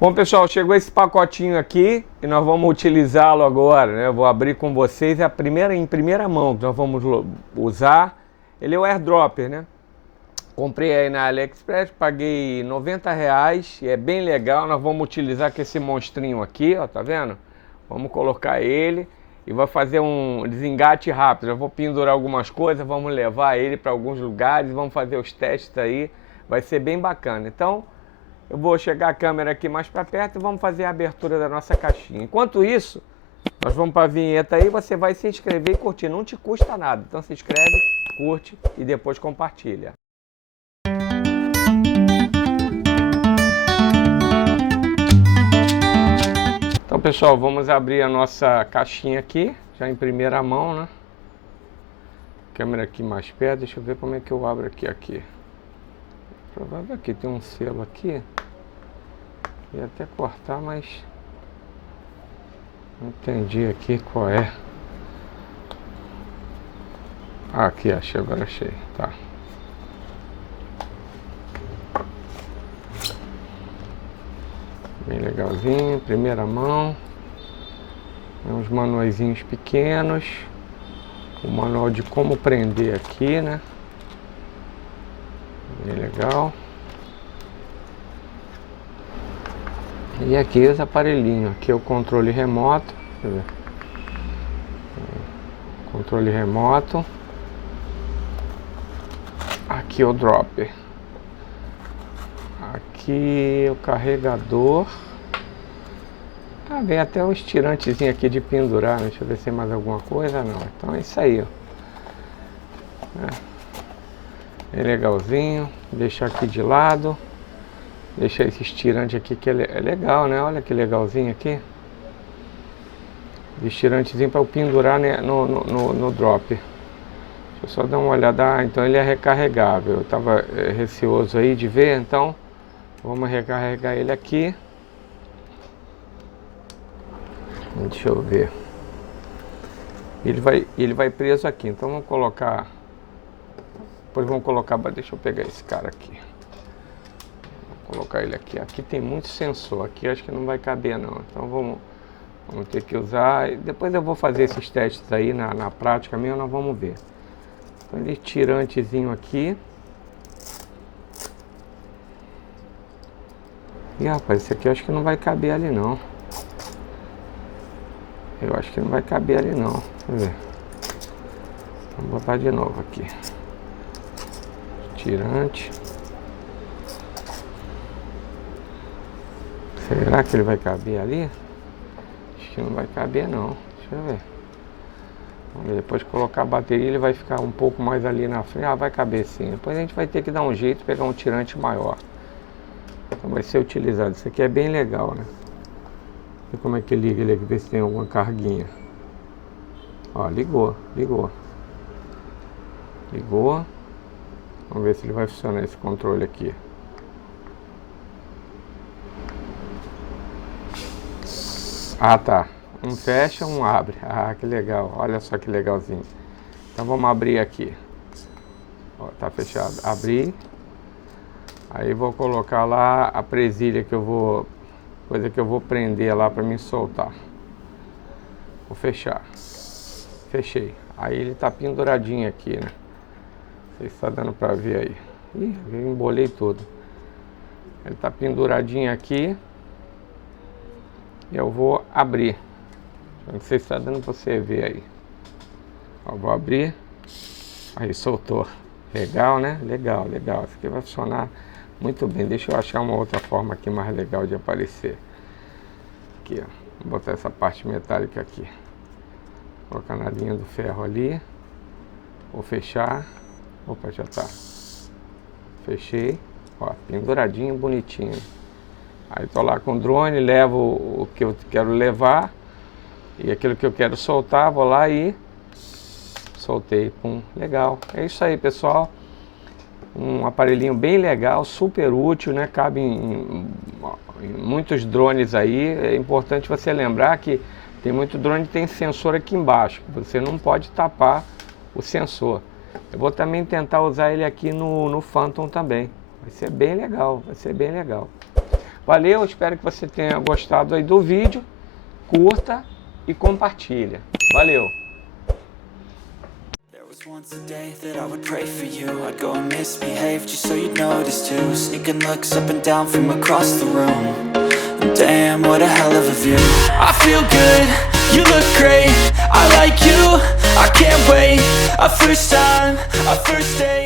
Bom, pessoal, chegou esse pacotinho aqui e nós vamos utilizá-lo agora, né? Eu vou abrir com vocês em primeira mão que nós vamos usar. Ele é o AirDropper, né? Comprei aí na AliExpress, paguei R$ 90 e é bem legal. Nós vamos utilizar com esse monstrinho aqui, ó, tá vendo? Vamos colocar ele e vai fazer um desengate rápido. Eu vou pendurar algumas coisas, vamos levar ele para alguns lugares, vamos fazer os testes aí. Vai ser bem bacana. Então, eu vou chegar a câmera aqui mais para perto e vamos fazer a abertura da nossa caixinha. Enquanto isso, nós vamos para a vinheta aí, você vai se inscrever e curtir, não te custa nada. Então se inscreve, curte e depois compartilha. Então, pessoal, vamos abrir a nossa caixinha aqui, já em primeira mão, né? Câmera aqui mais perto, deixa eu ver como é que eu abro aqui. Provável que tem um selo aqui. Ia até cortar, mas não entendi aqui qual é. Ah, aqui, agora achei. Tá. Bem legalzinho, primeira mão. Tem uns manuaizinhos pequenos. O manual de como prender aqui, né? Bem legal. E aqui os aparelhinhos. Aqui é o controle remoto. Deixa eu ver. Controle remoto. Aqui o dropper. Aqui o carregador. Ah, vem até um estirantezinho aqui de pendurar, né? Deixa eu ver se tem mais alguma coisa. Não, então é isso aí, ó. É legalzinho. Deixar aqui de lado. Deixar esse estirante aqui que é legal, né? Olha que legalzinho aqui. Estirantezinho para eu pendurar, né, no drop. Deixa eu só dar uma olhada. Ah, então ele é recarregável. Eu tava receoso aí de ver, então vamos recarregar ele aqui. Deixa eu ver. Ele vai preso aqui. Então vamos colocar. Depois vamos colocar. Deixa eu pegar esse cara aqui. Vou colocar ele aqui. Aqui tem muito sensor. Aqui acho que não vai caber não. Então vamos ter que usar. Depois eu vou fazer esses testes aí na prática mesmo. Nós vamos ver. Então ele tirantezinho aqui. E rapaz, esse aqui eu acho que não vai caber ali não. Eu acho que não vai caber ali não. Deixa eu ver. Vamos botar de novo aqui. Tirante. Será que ele vai caber ali? Acho que não vai caber não. Deixa eu ver. Vamos ver. Depois de colocar a bateria ele vai ficar um pouco mais ali na frente. Ah, vai caber sim. Depois a gente vai ter que dar um jeito, pegar um tirante maior. Então vai ser utilizado. Isso aqui é bem legal, né? Ver como é que liga ele aqui, ver se tem alguma carguinha. Ó, ligou. Vamos ver se ele vai funcionar esse controle aqui. Ah, tá. Um fecha, um abre. Ah, que legal. Olha só que legalzinho. Então vamos abrir aqui. Ó, tá fechado. Abrir. Aí vou colocar lá a presilha que eu vou... Coisa que eu vou prender lá pra me soltar. Vou fechar. Fechei. Aí ele tá penduradinho aqui, né? Não sei se tá dando pra ver aí. Ih, eu embolei tudo. Ele tá penduradinho aqui. E eu vou abrir. Não sei se está dando para você ver aí. Ó, vou abrir. Aí soltou. Legal, né? Legal. Isso aqui vai funcionar muito bem. Deixa eu achar uma outra forma aqui mais legal de aparecer. Aqui, ó. Vou botar essa parte metálica aqui. Vou colocar na linha do ferro ali. Vou fechar. Opa, já tá. Fechei. Ó, penduradinho, bonitinho. Aí tô lá com o drone, levo o que eu quero levar. E aquilo que eu quero soltar, vou lá e soltei. Pum, legal. É isso aí, pessoal. Um aparelhinho bem legal, super útil, né? Cabe em muitos drones aí. É importante você lembrar que tem muito drone que tem sensor aqui embaixo. Você não pode tapar o sensor. Eu vou também tentar usar ele aqui no Phantom também. Vai ser bem legal, Valeu, espero que você tenha gostado aí do vídeo. Curta e compartilha. Valeu! Once a day that I would pray for you. I'd go and misbehave just so you'd notice too. Sneaking looks up and down from across the room. And damn, what a hell of a view. I feel good, you look great. I like you, I can't wait. A first time, a first date.